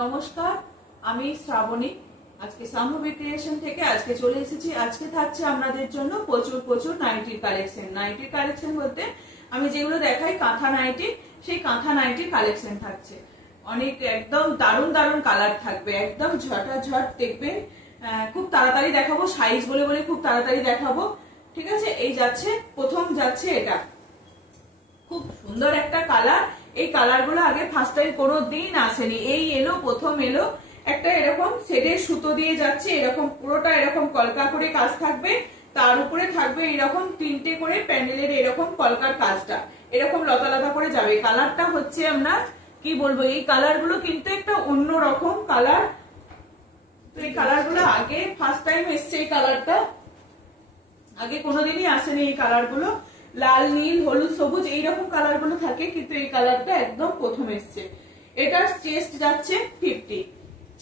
নমস্কার, আমি শ্রাবণী। আজকে শাম্ভবী ক্রিয়েশন থেকে আজকে চলে এসেছি। আজকে থাকছে আপনাদের জন্য প্রচুর প্রচুর নাইটির কালেকশন। নাইটির কালেকশন বলতে আমি যেগুলো দেখাই কাঁথা নাইটি, সেই কাঁথা নাইটির কালেকশন থাকছে। অনেক একদম দারুণ দারুণ কালার থাকবে, একদম ঝটাঝট দেখবেন। খুব তাড়াতাড়ি দেখাবো, সাইজ বলে বলে খুব তাড়াতাড়ি দেখাবো। ঠিক আছে, এই যাচ্ছে প্রথম, যাচ্ছে এটা খুব সুন্দর একটা কালার। এই কালার গুলো আগে ফার্স্ট টাইম কোনো দিন আসেনি, এই এলো প্রথম এলো। একটা এরকম সেটের সুতো দিয়ে যাচ্ছে, এরকম পুরোটা এরকম কলকা করে কাজ থাকবে, তার উপরে থাকবে এরকম তিনটে করে প্যান্ডেলের এরকম কলকার কাজটা এরকম লতা লতা করে যাবে। কালারটা হচ্ছে আমরা কি বলবো, এই কালার গুলো কিন্তু একটা অন্য রকম কালার। তো এই কালার গুলো আগে ফার্স্ট টাইম এসছে, এই কালারটা আগে কোনোদিনই আসেনি। এই কালার গুলো লাল, নীল, হলুদ, সবুজ এইরকম কালার গুলো থাকে, কিন্তু এই কালারটা একদম প্রথম এসছে। এটার চেস্ট যাচ্ছে 50,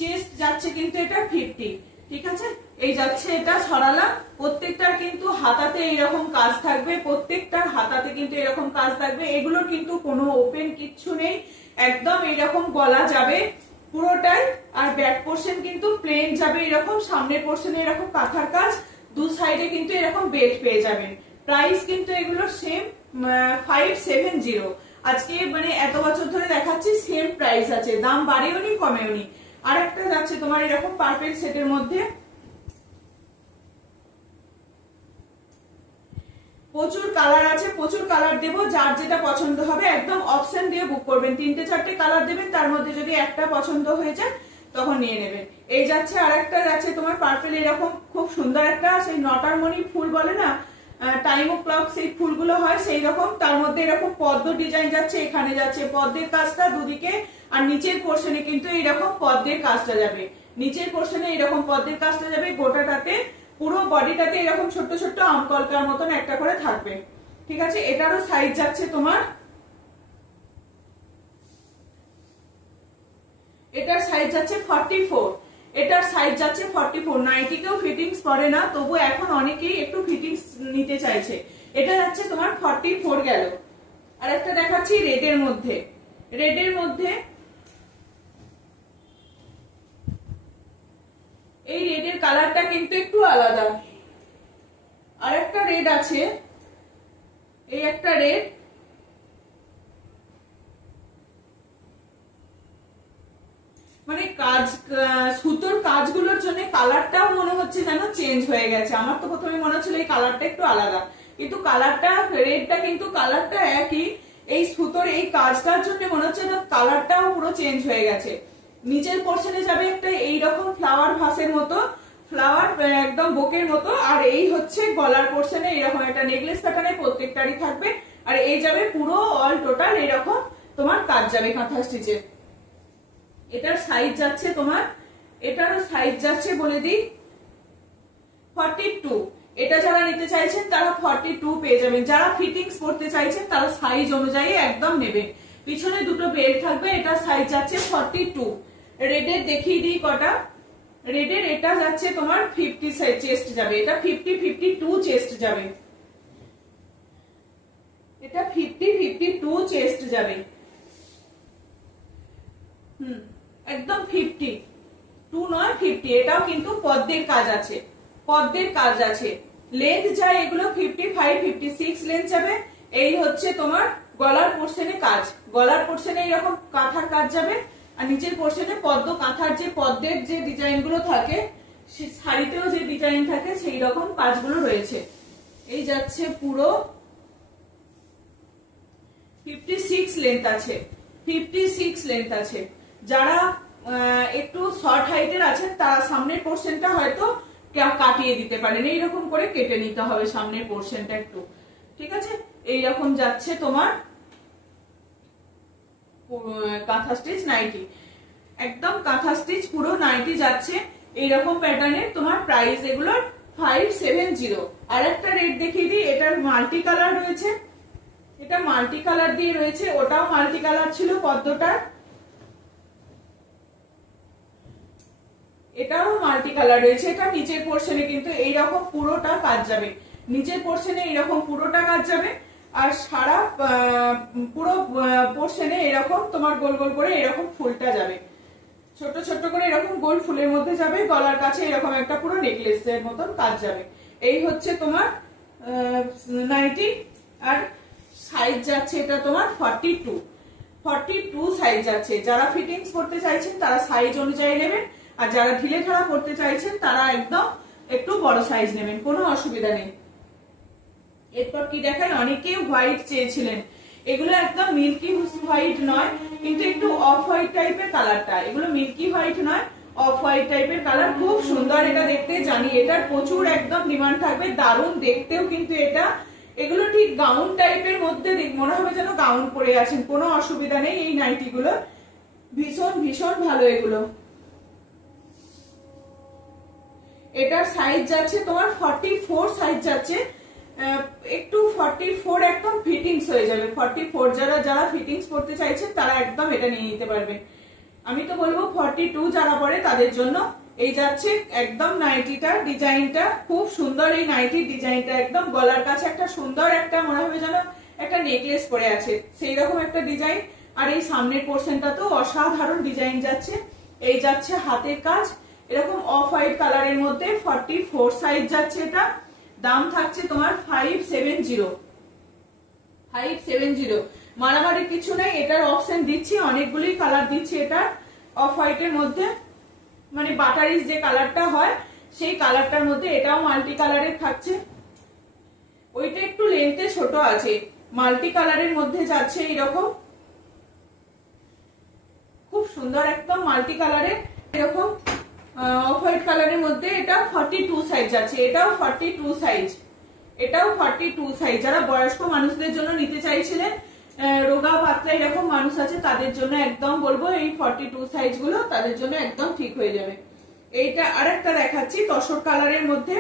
চেস্ট যাচ্ছে কিন্তু এটা 50। ঠিক আছে, এই যাচ্ছে এটা ছড়ালা। প্রত্যেকটার কিন্তু হাতাতে এরকম কাজ থাকবে, প্রত্যেকটার হাতাতে কিন্তু এরকম কাজ থাকবে। এগুলোর কিন্তু কোনো ওপেন কিচ্ছু নেই, একদম এরকম গলা যাবে পুরোটাই। আর ব্যাক পোর্শন কিন্তু প্লেন যাবে এরকম, সামনের পোর্শনে এরকম কাঁথার কাজ, দু সাইডে কিন্তু এরকম বেল্ট পেয়ে যাবেন। প্রাইস কিন্তু এগুলো সেম 570। আজকে মানে এত বছর ধরে দেখাচ্ছি সেম প্রাইস আছে, দাম বাড়েও নি কমেও নি। আর একটা যাচ্ছে তোমার এরকম পার্পল সেটের মধ্যে, প্রচুর কালার আছে, প্রচুর কালার দেবো। যার যেটা পছন্দ হবে একদম অপশন দিয়ে বুক করবেন, 3-4টে কালার দেবেন, তার মধ্যে যদি একটা পছন্দ হয়ে যায় তখন নিয়ে নেবেন। এই যাচ্ছে আর একটা যাচ্ছে তোমার পার্পল, এরকম খুব সুন্দর একটা সেই নটার মণি ফুল বলে না, টাইম ও ক্লক, সেই ফুলগুলো হয় সেই রকম। তার মধ্যে এরকম পদ্ম ডিজাইন যাচ্ছে, এখানে যাচ্ছে পদ্মের কাজটা দুদিকে, আর নিচের পোর্শনে কিন্তু এইরকম পদ্মের কাজটা যাবে, নিচের পোর্শনে এরকম পদ্মের কাজটা যাবে গোটাটাতে। পুরো বডিটাতে এরকম ছোট্ট ছোট্ট আম কলকার মতন একটা করে থাকবে। ঠিক আছে, এটারও সাইজ যাচ্ছে তোমার, এটার সাইজ যাচ্ছে 44, এটার সাইজ যাচ্ছে 44। নাইটিকেও ফিটিংস পড়ে না, তবু এখন অনেকেই একটু ফিটিংস নিতে চাইছে। এটা যাচ্ছে তোমার 44 গেল। আর একটা দেখাচ্ছি রেডের মধ্যে, রেডের মধ্যে এই রেডের কালারটা কিন্তু একটু আলাদা। আর একটা রেড আছে, এই একটা রেড, মানে কাজ সুতোর কাজগুলোর জন্য কালারটাও মনে হচ্ছে যেন চেঞ্জ হয়ে গেছে। আমার তো প্রথমে মনে হচ্ছিল এই কালারটা একটু আলাদা, কিন্তু কালারটা রেডটা কিন্তু কালারটা একই। এই সুতোর এই কাজটার জন্য মনে হচ্ছে না কালারটাও পুরো চেঞ্জ হয়ে গেছে। নিচের পোর্শনে যাবে একটা এইরকম ফ্লাওয়ার ভাসের মতো, ফ্লাওয়ার একদম বুকের মতো। আর এই হচ্ছে গলার পোর্শনে এরকম একটা নেকলেস প্যাটার্নে প্রত্যেকটারই থাকবে। আর এই যাবে পুরো অল টোটাল এরকম তোমার কাজ যাবে কাঁথা স্টিচের। এটার সাইজ যাচ্ছে তোমার, এটারও সাইজ যাচ্ছে বলে দিই 42। এটা যারা নিতে চাইছেন তারা 42 পেয়ে যাবেন। যারা ফিটিংস করতে চাইছেন তারা সাইজ অনুযায়ী একদম নেবেন। পিছনে দুটো বেল্ট থাকবে, এটার সাইজ যাচ্ছে 42। রেডের দেখিয়ে দিই কটা। রেডের এটা যাচ্ছে তোমার 50 সাইজ চেস্ট যাবে, এটা 50-52 চেস্ট যাবে, এটা 50-52 চেস্ট যাবে। একদম 52 নয় 50। এটাও কিন্তু পদ্মের কাজ আছে, পদ্মের কাজ আছে। লেন্থ যায় এগুলো 55-56 লেন্থ যাবে। এই হচ্ছে তোমার গলার পোর্শনে কাজ, গলার পোর্শনে এরকম কাঁথার কাজ যাবে। আর নিচের পোর্শনে পদ্ম কাঁথার যে পদ্মের যে ডিজাইন গুলো থাকে, শাড়িতেও যে ডিজাইন থাকে সেই রকম কাজগুলো রয়েছে। এই যাচ্ছে পুরো 56 লেন্থ আছে, 56 লেন্থ আছে। যারা একটু শর্ট হাইটের আছেন তারা সামনের পোর্শনটা হয়তো কাটিয়ে দিতে পারেন, এইরকম করে কেটে নিতে হবে সামনের পোর্শনটা একটু। ঠিক আছে, এইরকম যাচ্ছে তোমার কাঁথা স্টিচ নাইটি, একদম কাঁথা স্টিচ পুরো নাইটি যাচ্ছে এইরকম প্যাটার্নের। তোমার প্রাইস এগুলোর 570। আর একটা রেট দেখিয়ে দিই, এটার মাল্টি কালার রয়েছে, এটা মাল্টি কালার দিয়ে রয়েছে, ওটাও মাল্টি কালার ছিল পদ্মটার, এটাও মাল্টি কালার রয়েছে। এটা নিচের পোর্শনে কিন্তু এইরকম পুরোটা কাজ যাবে, নিচের পোর্শনে এইরকম পুরোটা কাজ যাবে। আর সারা পুরো পোর্শনে এরকম তোমার গোল গোল করে এরকম ফুলটা যাবে। ছোট ছোট করে এরকম গোল ফুলের মধ্যে যাবে, গলার কাছে এরকম একটা পুরো নেকলেসের মতন কাজ যাবে। এই হচ্ছে তোমার নাইটি। আর সাইজ যাচ্ছে এটা তোমার 42 সাইজ যাচ্ছে। যারা ফিটিংস করতে চাইছেন তারা সাইজ অনুযায়ী নেবেন, আর যারা ঢিলে ঢালা করতে চাইছেন তারা একদম একটু বড় সাইজ নেবেন, কোনো অসুবিধা নেই। এরপর কি দেখায়, অনেকেই হোয়াইট চেয়েছিলেন, এগুলো একদম মিল্কি হোয়াইট নয়, কিন্তু একটু অফ হোয়াইট টাইপের কালারটা, এগুলো মিল্কি হোয়াইট নয়, অফ হোয়াইট টাইপের কালার, খুব সুন্দর এটা দেখতে। জানি এটার প্রচুর একদম ডিমান্ড থাকবে, দারুণ দেখতেও কিন্তু এটা। এগুলো ঠিক গাউন টাইপের মধ্যে মনে হবে যেন গাউন পরে আছেন, কোনো অসুবিধা নেই। এই নাইটি গুলো ভীষণ ভীষণ ভালো। এগুলো এটার সাইজ যাচ্ছে তোমার 44 সাইজ যাচ্ছে, একটু 44 একদম ফিটিংস হয়ে যাবে। 44 যারা ফিটিংস করতে চাইছেন তারা একদম এটা নিয়ে নিতে পারবে। আমি তো বলবো 42 যারা পরে তাদের জন্য এই যাচ্ছে একদম নাইটিটার ডিজাইনটা খুব সুন্দর। এই নাইটির ডিজাইনটা একদম গলার কাছে একটা সুন্দর একটা মনে হবে যেন একটা নেকলেস পরে আছে, সেই রকম একটা ডিজাইন। আর এই সামনের পোর্শনটা তো অসাধারণ ডিজাইন যাচ্ছে। এই যাচ্ছে হাতের কাজ এরকম অফ হোয়াইট কালারের মধ্যে, 44 সাইজ যাচ্ছে। এটা দাম থাকছে তোমার 570। মারামারি কিছু নেই, এটার অপশন দিচ্ছি, অনেকগুলি কালার দিচ্ছি। এটা অফ হোয়াইটের মধ্যে মানে বাটারিস যে কালারটা হয় সেই কালারটার মধ্যে এটাও মাল্টি কালারের থাকছে। ওইটা একটু লেন্থে ছোট আছে, মাল্টি কালারের মধ্যে যাচ্ছে এরকম খুব সুন্দর একদম মাল্টি কালারের এরকম অফ হোয়াইট কালারের মধ্যে। এটা 42 সাইজ যাচ্ছে, এটাও 42 সাইজ, এটাও 42 সাইজ। যারা বয়স্ক মানুষদের জন্য নিতে চাইছিলেন, রোগা পাতলা এরকম মানুষ আছে তাদের জন্য একদম বলবো এই 42 সাইজ গুলো তাদের জন্য একদম ঠিক হয়ে যাবে। এইটা আরেকটা দেখাচ্ছি তসর কালারের মধ্যে,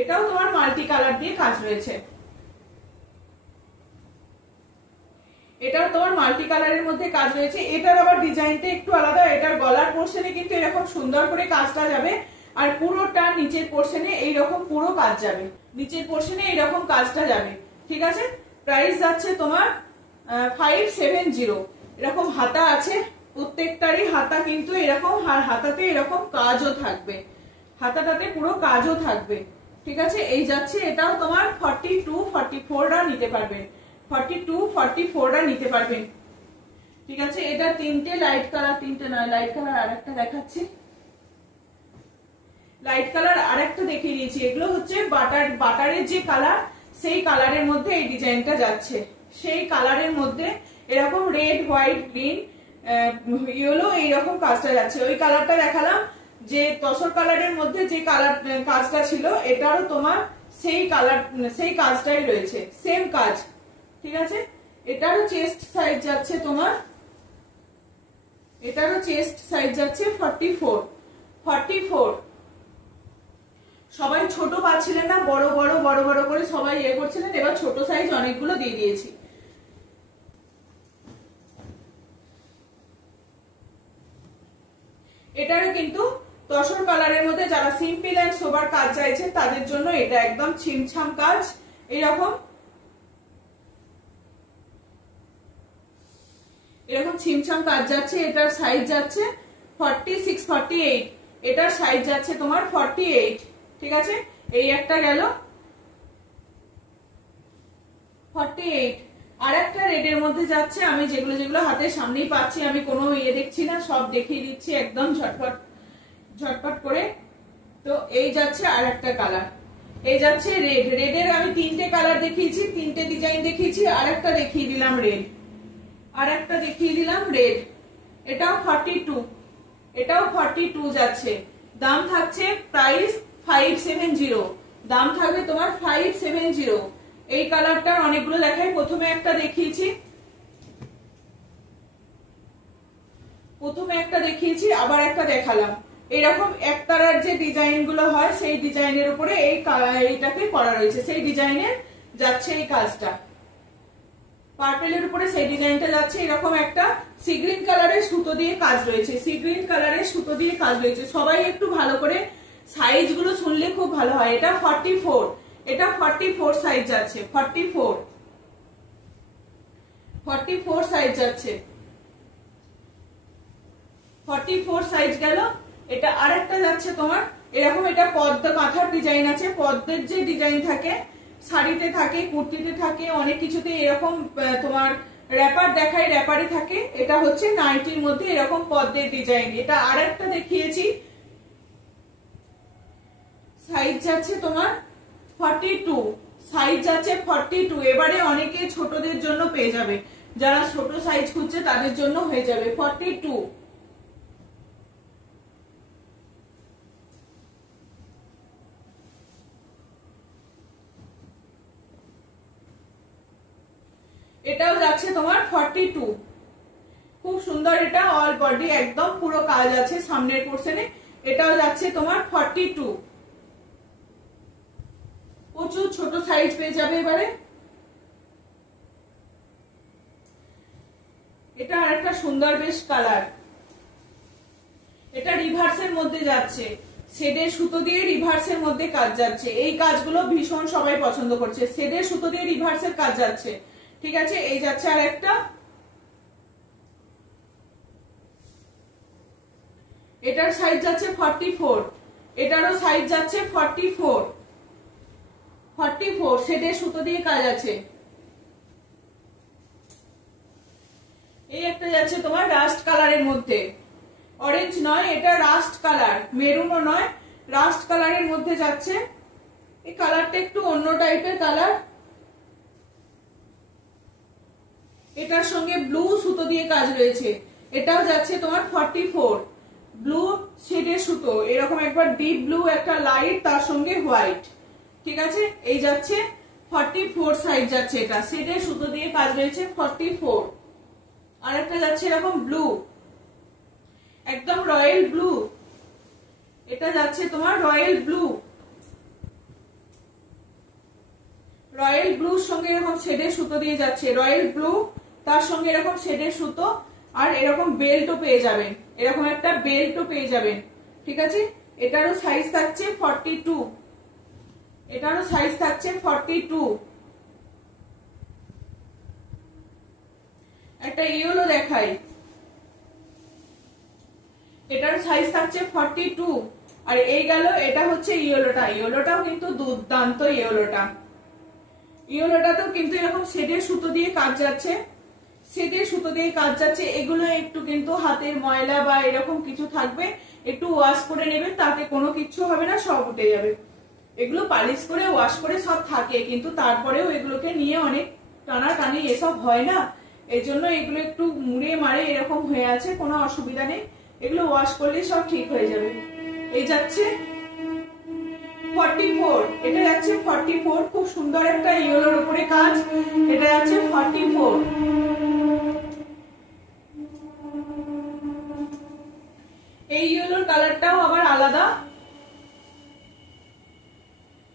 এটাও তোমার মাল্টি কালার দিয়ে কাজ রয়েছে। এটাও তোমার মাল্টি কালারের মধ্যে কাজ রয়েছে। এটার আবার ডিজাইনটা একটু আলাদা, এটার গলার পোর্শনে কিন্তু এরকম সুন্দর করে কাজটা যাবে, আর পুরোটা নিচের পোর্শনে এইরকম পুরো কাজ যাবে, নিচের পোর্শনে এইরকম কাজটা যাবে। ঠিক আছে, প্রাইস যাচ্ছে তোমার 570। এরকম হাতা আছে, প্রত্যেকটারই হাতা কিন্তু এরকম, আর হাতাতে এরকম কাজও থাকবে, হাতাটাতে পুরো কাজও থাকবে। ঠিক আছে, এই যাচ্ছে এটাও তোমার 42-44রা নিতে পারবেন, 42-44রা নিতে পারবেন। ঠিক আছে, এটা তিনটে লাইট কালার, তিনটে নয় লাইট কালার আরেকটা দেখাচ্ছি, লাইট কালার আরেকটা দেখিয়ে দিয়েছি। এগুলো হচ্ছে বাটারের যে কালার সেই কালারের মধ্যে এই ডিজাইনটা যাচ্ছে, সেই কালারের মধ্যে এরকম রেড হোয়াইট গ্রিন ইয়েলো এইরকম কাজটা যাচ্ছে। ওই কালারটা দেখালাম যে তসর কালারের মধ্যে যে কালার কাজটা ছিল, এটারও তোমার সেই কালার সেই কাজটাই রয়েছে, সেম কাজ। ঠিক আছে, এটারও চেস্ট সাইজ যাচ্ছে তোমার, এটারও চেস্ট সাইজ যাচ্ছে 44। সবাই ছোট পাচ্ছিলেন না, বড় বড় বড় বড় করে সবাই ইয়ে করছিলেন, এবার ছোট সাইজ অনেকগুলো দিয়ে দিয়েছি। এটারও কিন্তু তসর কালারের মধ্যে যারা সিম্পল এন্ড সোবার কাজ চাইছেন তাদের জন্য এটা একদম ছিমছাম কাজ। এরকম ছিমছাম কাজ যাচ্ছে। এটার সাইজ যাচ্ছে 46-48, এটার সাইজ যাচ্ছে তোমার 48। ঠিক আছে, এই একটা গেল 48। আর একটা রেডের মধ্যে যাচ্ছে, আমি যেগুলো যেগুলো হাতের সামনেই পাচ্ছি, আমি কোনো ইয়ে দেখছি না, সব দেখিয়ে দিচ্ছি একদম ঝটপট করে। তো এই যাচ্ছে আর একটা কালার, এই যাচ্ছে রেড। রেডের আমি তিনটে কালার দেখিয়েছি, তিনটে ডিজাইন দেখিয়েছি, আর একটা দেখিয়ে দিলাম রেড, আর একটা দেখিয়ে দিলাম রেড। এটাও 42, এটাও 42 যাচ্ছে। দাম থাকছে প্রাইস 570, দাম থাকবে তোমার 570। এই কালারটার অনেকগুলো দেখাই, প্রথমে একটা দেখিয়েছি আবার একটা দেখালাম। এরকম একতারার যে ডিজাইন গুলো হয় সেই ডিজাইনের উপরে এইটাকে করা রয়েছে, সেই ডিজাইনের যাচ্ছে এই কাজটা। পার্পেলের উপরে সেই ডিজাইনটা যাচ্ছে, এরকম একটা সি গ্রিন কালারের সুতো দিয়ে কাজ রয়েছে, সি গ্রিন কালারের সুতো দিয়ে কাজ রয়েছে। সবাই একটু ভালো করে সাইজ গুলো শুনলে খুব ভালো হয়। এটা 44, এটা 44 সাইজ যাচ্ছে, 44 সাইজ যাচ্ছে, 44 সাইজ গেল। এটা আরেকটা যাচ্ছে তোমার এরকম, এটা পদ্ম কাঁথার ডিজাইন আছে, পদ্মের যে ডিজাইন থাকে শাড়িতে থাকে, কুর্তিতে থাকে, অনেক কিছুতে এরকম তোমার র‍্যাপার দেখায়, র‍্যাপারে থাকে। এটা হচ্ছে নাইটির মধ্যে এরকম পদ্মের ডিজাইন। এটা আরেকটা দেখিয়েছি, সাইজ যাচ্ছে তোমার 42, সাইজ যাচ্ছে 42। এবারে অনেকে ছোটদের জন্য পেয়ে যাবে, যারা ছোট সাইজ খুঁজছে তাদের জন্য হয়ে যাবে 42। এটাও যাচ্ছে তোমার 42, খুব সুন্দর। এটা অল বডি একদম পুরো কাজ আছে সামনের পোরশনে। এটাও যাচ্ছে তোমার 42। প্রচুর ছোট সাইজ পেয়ে যাবে এবারে। এটা আরেকটা সুন্দর বেশ কালার। এটা রিভার্সের মধ্যে যাচ্ছে, শেডের সুতো দিয়ে রিভার্সের মধ্যে কাজ যাচ্ছে। এই কাজগুলো ভীষণ সবাই পছন্দ করছে, শেডের সুতো দিয়ে রিভার্সের কাজ যাচ্ছে। ঠিক আছে, এই যাচ্ছে আর একটা। এটার সাইজ যাচ্ছে 44, এটারও সাইজ যাচ্ছে 44। শেডের সুতো দিয়ে কাজ আছে। এই একটা যাচ্ছে তোমার রাস্ট কালারের মধ্যে, অরেঞ্জ নয়, এটা রাস্ট কালার, মেরুনও নয়, রাস্ট কালারের মধ্যে যাচ্ছে। এই কালারটা একটু অন্য টাইপের কালার। এটার সঙ্গে ব্লু সুতো দিয়ে কাজ রয়েছে। এটাও যাচ্ছে তোমার 44, ব্লু শেডের সুতো, এরকম একবার ডিপ ব্লু, একটা লাইট, তার সঙ্গে হোয়াইট। ঠিক আছে, এই যাচ্ছে 44 সাইজ যাচ্ছে। এটা শেডের সুতো দিয়ে কাজ রয়েছে 44। আর একটা যাচ্ছে এরকম ব্লু, একদম রয়্যাল ব্লু। এটা যাচ্ছে তোমার রয়্যাল ব্লু, রয়্যাল ব্লুর সঙ্গে এরকম শেডের সুতো দিয়ে যাচ্ছে। রয়্যাল ব্লু, তার সঙ্গে এরকম শেডের সুতো, আর এরকম বেল্টও পেয়ে যাবেন, এরকম একটা বেল্টও পেয়ে যাবেন। ঠিক আছে, এটারও সাইজ থাকছে 42, এটারও সাইজ থাকছে 42। একটা ইয়েলো দেখাই, এটার সাইজ থাকছে 42। আর এই গেল, এটা হচ্ছে ইয়েলোটা, ইয়েলোটাও কিন্তু দুর্দান্ত। ইয়েলোটাতেও কিন্তু এরকম শেডের সুতো দিয়ে কাজ যাচ্ছে, শেডের সুতো দিয়ে কাজ যাচ্ছে। এগুলো একটু কিন্তু হাতের ময়লা বা এরকম কিছু থাকবে, একটু ওয়াশ করে নেবেন, তাতে কোনো কিছু হবে না, সব উঠে যাবে। এগুলো পালিশ করে ওয়াশ করে সব থাকে, কিন্তু তারপরেও এগুলোকে নিয়ে অনেক টানাটানি এসব হয় না, এই জন্য এগুলো একটু মুড়ে মারে এরকম হয়ে আছে, কোনো অসুবিধা নেই, এগুলো ওয়াশ করলে সব ঠিক হয়ে যাবে। এই যাচ্ছে 44, এটা যাচ্ছে 44, খুব সুন্দর একটা ইয়েলোর উপরে কাজ। এটা যাচ্ছে 44। এই ইয়েলোর কালারটাও আবার আলাদা,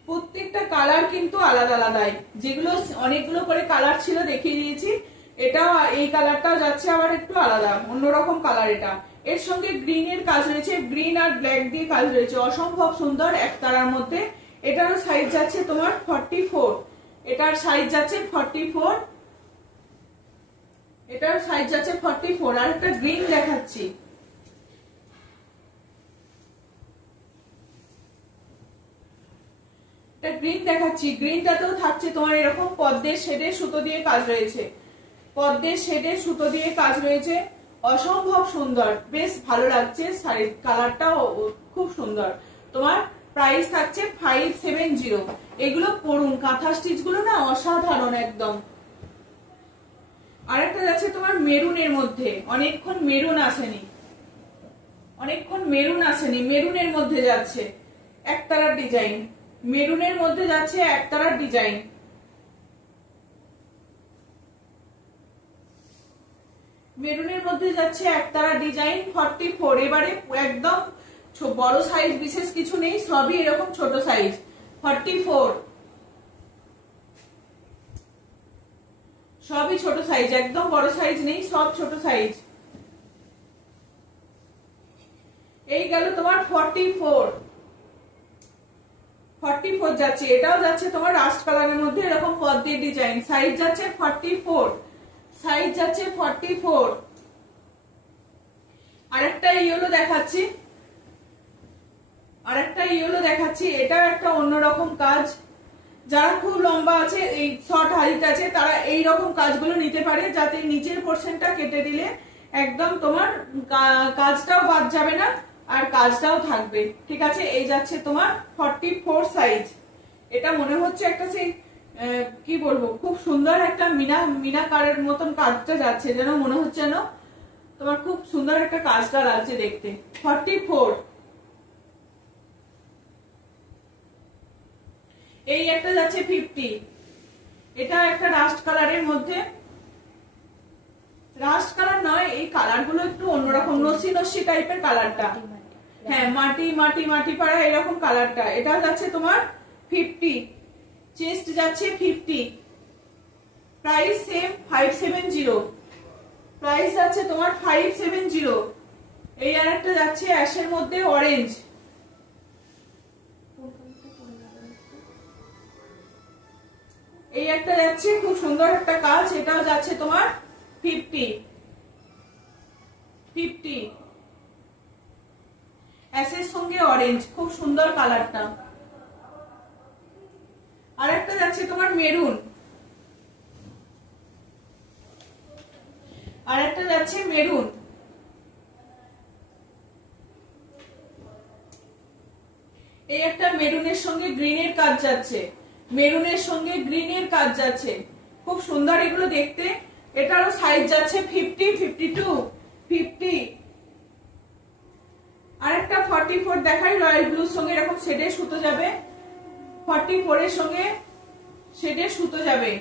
প্রত্যেকটা কালার কিন্তু আলাদা আলাদাই। যেগুলো অনেকগুলো করে কালার ছিল দেখিয়ে দিয়েছি, এটাও এই কালারটাও যাচ্ছে আবার একটু আলাদা, অন্যরকম কালার। এটা এর সঙ্গে গ্রিনের কাজ রয়েছে, গ্রিন আর ব্ল্যাক দিয়ে কাজ রয়েছে, অসম্ভব সুন্দর একতারার মধ্যে। এটারও সাইজ যাচ্ছে তোমার 44, এটার সাইজ যাচ্ছে 44, এটার সাইজ যাচ্ছে 44। আর একটা গ্রিন দেখাচ্ছি, গ্রিন দেখাচ্ছি। গ্রিনটাতেও থাকছে তোমার এরকম পদ্মের শেডের সুতো দিয়ে কাজ রয়েছে, পদ্মের শেডের সুতো দিয়ে কাজ রয়েছে, অসম্ভব সুন্দর, বেশ ভালো লাগছে। শাড়ির কালারটাও খুব সুন্দর। তোমার প্রাইস থাকছে 570। এগুলো পরুন, কাঁথা স্টিচ গুলো না অসাধারণ একদম। আরেকটা যাচ্ছে তোমার মেরুনের মধ্যে, অনেকক্ষণ মেরুন আসেনি, মেরুনের মধ্যে যাচ্ছে একতারার ডিজাইন, মেরুনের মধ্যে যাচ্ছে একতারার ডিজাইন। মেরুনের মধ্যে যাচ্ছে একতারা ডিজাইন 44। এবারে একদম বড় সাইজ বিশেষ কিছু নেই, সবই এরকম ছোট সাইজ 44, সবই ছোট সাইজ, একদম বড় সাইজ নেই, সব ছোট সাইজ। এই গেল তোমার 44 যাচ্ছে। এটাও যাচ্ছে তোমার রাস্ট কালারের মধ্যে এরকম পদ্মের ডিজাইন, সাইজ যাচ্ছে 44, সাইজ যাচ্ছে 44। আরেকটা ইয়েলো দেখাচ্ছি, এটা একটা অন্যরকম কাজ। যারা খুব লম্বা আছে, এই শর্ট হাইট আছে, তারা এই রকম কাজগুলো নিতে পারে, যাতে নিচের পোরশনটা কেটে দিলে একদম তোমার কাজটাও বাদ যাবে না আর কাজটাও থাকবে। ঠিক আছে, এই যাচ্ছে তোমার 44 সাইজ। এটা মনে হচ্ছে একটা সেই কি বলবো, খুব সুন্দর একটা মিনাকারের মতন কাজটা যাচ্ছে, যেন মনে হচ্ছে যেন তোমার খুব সুন্দর একটা কাজটা লাগছে দেখতে। 44। এই একটা যাচ্ছে 50। এটা একটা রাস্ট কালারের মধ্যে, রাস্ট কালার নয়, এই কালার গুলো একটু অন্যরকম, নসি নসি টাইপের কালারটা। হ্যাঁ, মাটি মাটি মাটি পাড়া এরকম কালারটা। এটা যাচ্ছে তোমার 50, চেস্ট যাচ্ছে 50, প্রাইস সেম 570, প্রাইস আছে তোমার 570। এই আর একটা যাচ্ছে অ্যাশের মধ্যে অরেঞ্জ, এই একটা যাচ্ছে খুব সুন্দর একটা কাজ, এটাও যাচ্ছে তোমার 50 অ্যাশের সঙ্গে অরেঞ্জ, খুব সুন্দর কালারটা। আর একটা যাচ্ছে তোমার মেরুন, আর একটা যাচ্ছে মেরুন। এই একটা মেরুনের সঙ্গে গ্রিনের কাজ যাচ্ছে, মেরুনের সঙ্গে গ্রিনের কাজ যাচ্ছে, খুব সুন্দর এগুলো দেখতে। এটারও সাইজ যাচ্ছে 50, 52, 50। আরেকটা 44 দেখাই, রয়্যাল ব্লুর সঙ্গে এরকম শেডের সুতো যাবে, 44 এর সঙ্গে শেডের সুতো যাবে,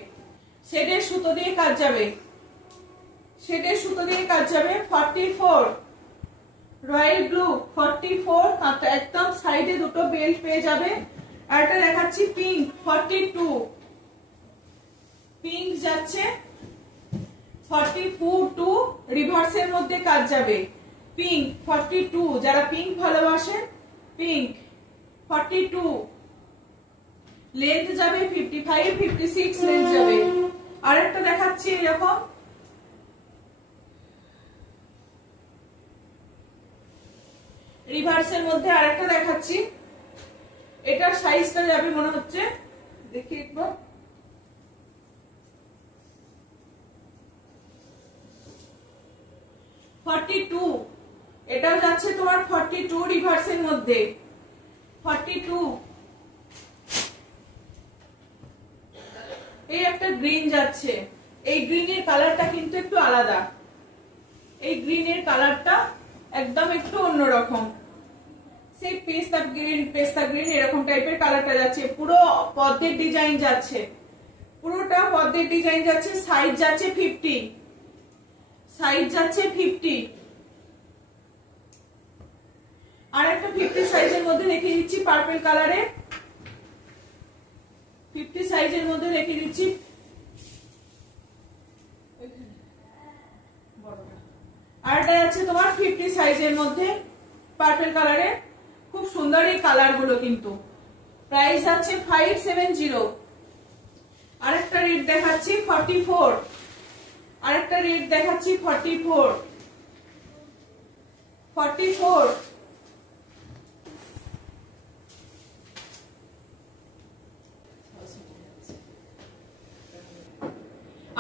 শেডের সুতো দিয়ে কাজ যাবে, শেডের সুতো দিয়ে কাজ যাবে। 44 রয়্যাল ব্লু, 44 একদম সাইডে দুটো বেল্ট পেয়ে যাবে। আর একটা দেখাচ্ছি পিঙ্ক, 42 পিঙ্ক যাচ্ছে 42 রিভার্সের মধ্যে কাজ যাবে। পিঙ্ক 42, যারা পিঙ্ক ভালোবাসেন, পিঙ্ক 42 লেন্থ যাবে 55, 56 লেন্থ যাবে। আর একটা দেখাচ্ছি এরকম রিভার্সের মধ্যে, আরেকটা দেখাচ্ছি, এটার সাইজটা যাবে মনে হচ্ছে, দেখি একবার, এটাও যাচ্ছে তোমার 42 রিভার্সের মধ্যে, 42। এই একটা গ্রিন যাচ্ছে, এই গ্রিনের কালারটা কিন্তু একটু আলাদা, এই গ্রিনের কালারটা একদম একটু অন্যরকম, সেই পেস্তা গ্রিন এরকম টাইপের কালারটা যাচ্ছে। পুরো পদ্মের ডিজাইন যাচ্ছে, পুরোটা পদ্মের ডিজাইন যাচ্ছে। সাইজ যাচ্ছে 50, সাইজ যাচ্ছে 50। আর একটা 50 সাইজের মধ্যে রেখে দিচ্ছি পার্পল কালারে, 50 সাইজের মধ্যে রেখে দিচ্ছি। আর এটা আছে তোমার 50 সাইজের মধ্যে পার্পল কালারে, খুব সুন্দর এই কালার গুলো কিন্তু। প্রাইস আছে 570। আরেকটা রেট দেখাচ্ছি 44, আরেকটা রেট দেখাচ্ছি 44।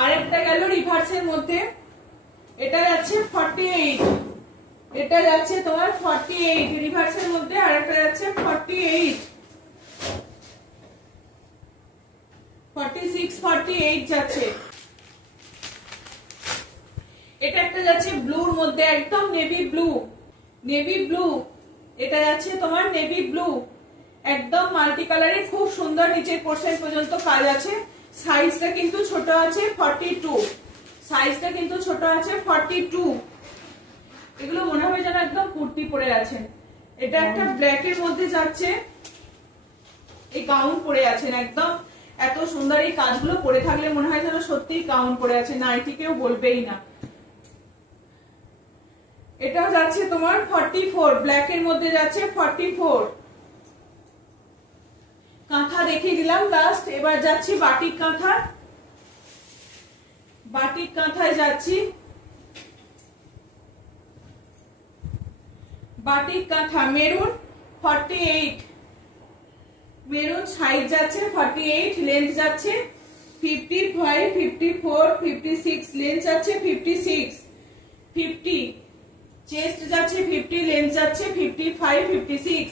আরেকটা গেল রিভার্সের মধ্যে, এটা যাচ্ছে 48, এটা যাচ্ছে তোমার 48 রিভার্সের মধ্যে, আরেকটা যাচ্ছে 48, 46, 48 যাচ্ছে। এটা একটা যাচ্ছে ব্লুর মধ্যে, একদম নেভি ব্লু, নেভি ব্লু, এটা যাচ্ছে তোমার নেভি ব্লু, একদম মাল্টি কালারে, খুব সুন্দর নিচের পোরশন পর্যন্ত কাজ আছে। সাইজটা কিন্তু ছোট আছে 42, সাইজটা কিন্তু ছোট আছে 42। এগুলো মনে হবে যেন একদম কুর্তি পরে আছেন। এটা একটা ব্ল্যাক এর মধ্যে যাচ্ছে, এই গাউন পরে আছেন, একদম এত সুন্দর এই কাজগুলো পরে থাকলে মনে হয় যেন সত্যিই গাউন পরে আছে, নাইটি কেউ বলবেই না। এটাও যাচ্ছে তোমার 44, ব্ল্যাক এর মধ্যে যাচ্ছে 44। কাঁথা দেখিয়ে দিলাম লাস্ট, এবার যাচ্ছি বাটিক কাঁথা, বাটিক কাঁথায় যাচ্ছি। বাটিক কাঁথা মেরুন 48, মেরুন সাইজ যাচ্ছে 48, লেন্থ যাচ্ছে 55, 54, 56, লেন্থ যাচ্ছে 56, 50, চেস্ট যাচ্ছে 50, লেন্থ যাচ্ছে 55, 56,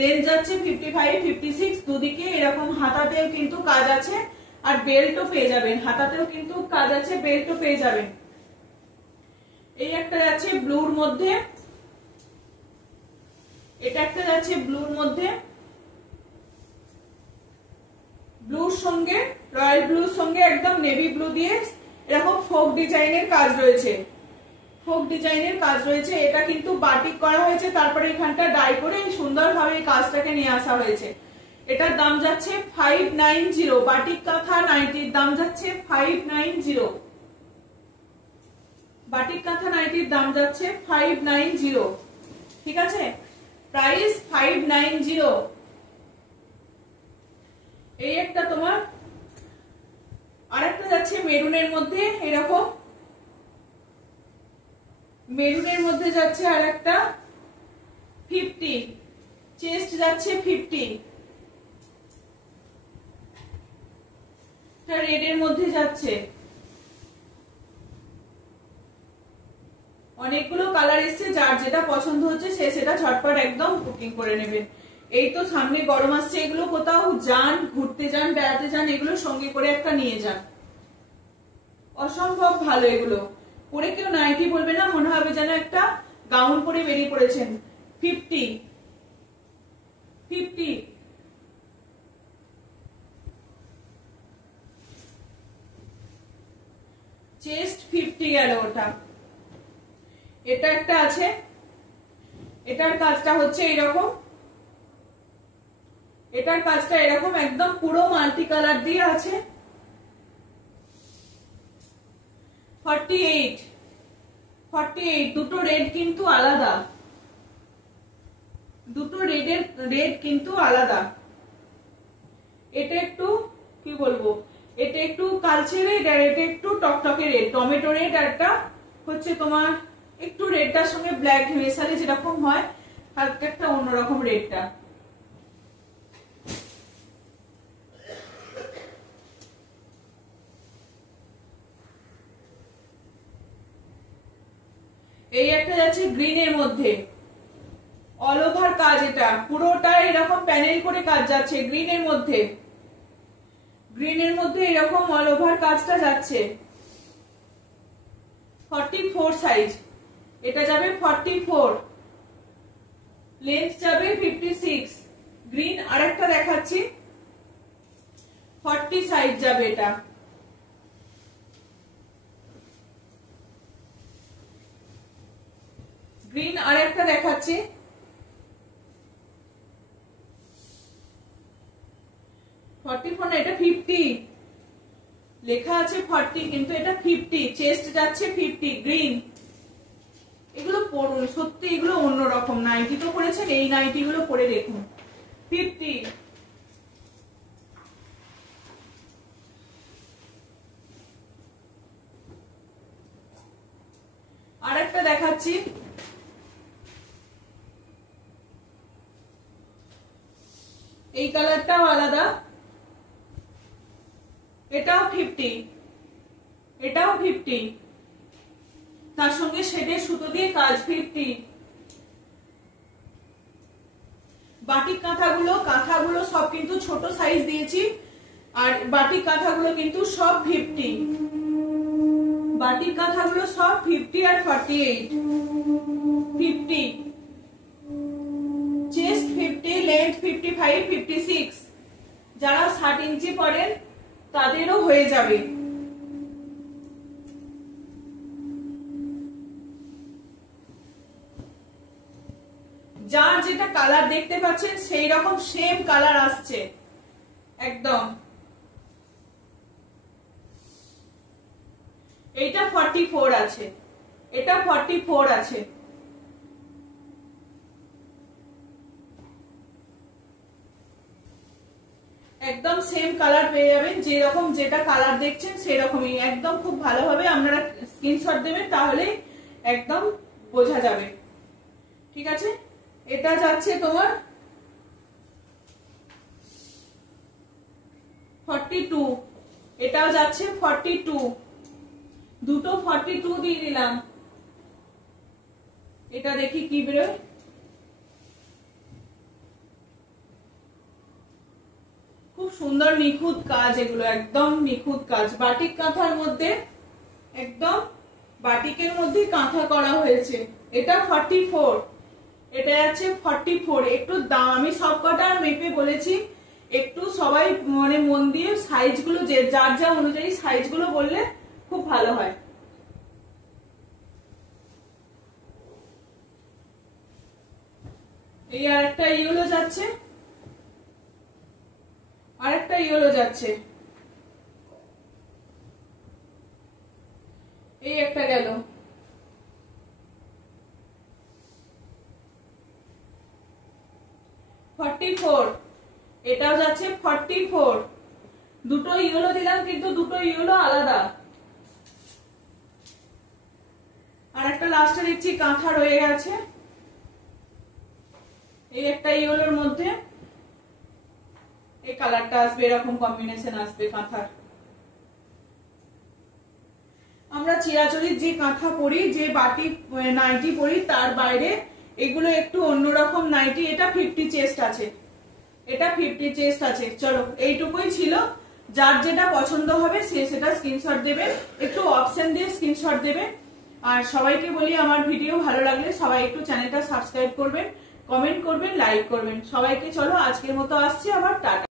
লেন্থ যাচ্ছে 55, 56, দুদিকে এরকম হাতাতেও কিন্তু কাজ আছে আর বেল্টও পেয়ে যাবেন, হাতাতেও কিন্তু কাজ আছে, বেল্টও পেয়ে যাবেন। এই একটা যাচ্ছে ব্লুর মধ্যে, এটা একটা যাচ্ছে ব্লুর মধ্যে, ব্লুর সঙ্গে রয়্যাল ব্লুর সঙ্গে একদম নেভি ব্লু দিয়ে এরকম ফোক ডিজাইনের কাজ রয়েছে, ফোক ডিজাইনের কাজ রয়েছে। এটা কিন্তু বাটিক করা হয়েছে, তারপরে এখানটা ডাই করে সুন্দরভাবে এই কাজটাকে নিয়ে আসা হয়েছে। এটার দাম যাচ্ছে 590, বাটিক কাঁথা নাইটির দাম যাচ্ছে 590, বাটিক কাঁথা নাইটির দাম যাচ্ছে 590, ঠিক আছে, প্রাইস 590। এই একটা তোমার আরেকটা যাচ্ছে মেরুনের মধ্যে, এরকম মেরুনের মধ্যে যাচ্ছে আরেকটা 50, চেস্ট যাচ্ছে 50, রেড এর মধ্যে যাচ্ছে। অনেকগুলো কালার এসছে, যার যেটা পছন্দ হচ্ছে সে সেটা ঝটপট একদম বুকিং করে নেবেন। এই তো সামনে গরম আসছে, এগুলো কোথাও যান, ঘুরতে যান, বেড়াতে যান, এগুলো সঙ্গে করে একটা নিয়ে যান, অসম্ভব ভালো। এগুলো পরে কেউ নাইটি বলবে না, মনে হবে যেন একটা গাউন পরে বেরিয়ে পড়েছেন। 50, 50, চেস্ট 50 গেল ওটা। এটা একটা আছে, এটার কাজটা হচ্ছে এরকম, এটার কাজটা এরকম একদম পুরো মাল্টি কালার দিয়ে আছে। 48, 48, দুটো রেড কিন্তু আলাদা, দুটো রেডের রেড কিন্তু আলাদা। এটা একটু কি বলবো, এটা একটু কালচে রেড আর এটা একটু টকটকে রেড, টমেটো রেড, আর এটা হচ্ছে তোমার একটু রেডটার সঙ্গে ব্ল্যাক মেশালে যেরকম হয়, হালকা একটা অন্যরকম রেডটা। এই একটা যাচ্ছে গ্রিনের মধ্যে, অল ওভার কাজ, এটা পুরোটা এরকম প্যানেল করে কাজ যাচ্ছে গ্রিনের মধ্যে, গ্রিনের মধ্যে এরকম অল ওভার কাজটা যাচ্ছে। 44 সাইজ, এটা যাবে 44, লেন্থ যাবে 56, গ্রিন আরেকটা দেখাচ্ছি 40 সাইজ যাবে এটা। গ্রিন আরেকটা দেখাচ্ছি, 44 না, এটা 50, লেখা আছে 40 কিন্তু এটা 50, চেস্ট যাচ্ছে 50, গ্রিন। এগুলো পরুন, সত্যি এগুলো অন্যরকম। নাইটি তো পরেছেন, এই নাইটি গুলো পরে দেখুন। 50, আরেকটা দেখাচ্ছি, এই কালারটাও আলাদা, এটাও 50, এটাও 50, তার সঙ্গে শেডের সুতো দিয়ে কাজ 50। বাটিক কাঁথাগুলো সব কিন্তু ছোট সাইজ দিয়েছি, আর বাটিক কাঁথাগুলো কিন্তু সব 50, বাটিক কাঁথাগুলো সব 50 আর 48, 50, চেস্ট 50, লেন্থ 55, 56, যারা 60 ইঞ্চি পরেন তাদেরও হয়ে যাবে। যার যেটা কালার দেখতে পাচ্ছেন সেই রকম সেম কালার আসছে একদম। এটা 44 আছে, এটা 44 আছে, একদম সেম কালার পেয়ে যাবেন, যেরকম যেটা কালার দেখছেন সেরকমই একদম। খুব ভালোভাবে আপনারা স্ক্রিনশট দেবেন, তাহলে একদম বোঝা যাবে। ঠিক আছে, এটা যাচ্ছে তোমার 42, এটাও যাচ্ছে 42, দুটো 42 দিয়ে দিলাম। এটা দেখি কি বেরোয়। খুব সুন্দর নিখুঁত কাজ, এগুলো একদম নিখুঁত কাজ, বাটিক কাঁথার মধ্যে, একদম বাটিকের মধ্যে কাঁথা করা হয়েছে। এটা 44, এটা আছে 44। একটু দাম আমি সব কটা মেপে বলেছি, একটু সবাই মানে মন দিয়ে সাইজগুলো যে যার যা অনুযায়ী সাইজগুলো বললে খুব ভালো হয়। এই আরেকটা ইয়েলো যাচ্ছে, আরেকটা ইয়েলো যাচ্ছে, এই একটা গেল। এটাও যাচ্ছে 44, দুটো ইয়েলো দিলাম কিন্তু দুটো ইয়েলো আলাদা। আর একটা লাস্টে দেখছি কাঁথা রয়ে গেছে, এই একটা ইয়েলোর মধ্যে এই কালারটা আসবে, এরকম কম্বিনেশন আসবে কাঁথার। আমরা চিরাচরিত যে কাঁথা পরি, যে বাটি নাইটি পরি, তার বাইরে এগুলো একটু অন্যরকম নাইটি। এটা 50 চেস্ট আছে, এটা 50 চেস্ট আছে। চলো এইটুকুই ছিল, যার যেটা পছন্দ হবে সে সেটা স্ক্রিনশট দেবে, একটু অপশন দিয়ে স্ক্রিনশট দেবে। আর সবাইকে বলি আমার ভিডিও ভালো লাগলে সবাই একটু চ্যানেলটা সাবস্ক্রাইব করবেন, কমেন্ট করবেন, লাইক করবেন। সবাইকে চলো আজকের মতো আসছি, আবার টাটা।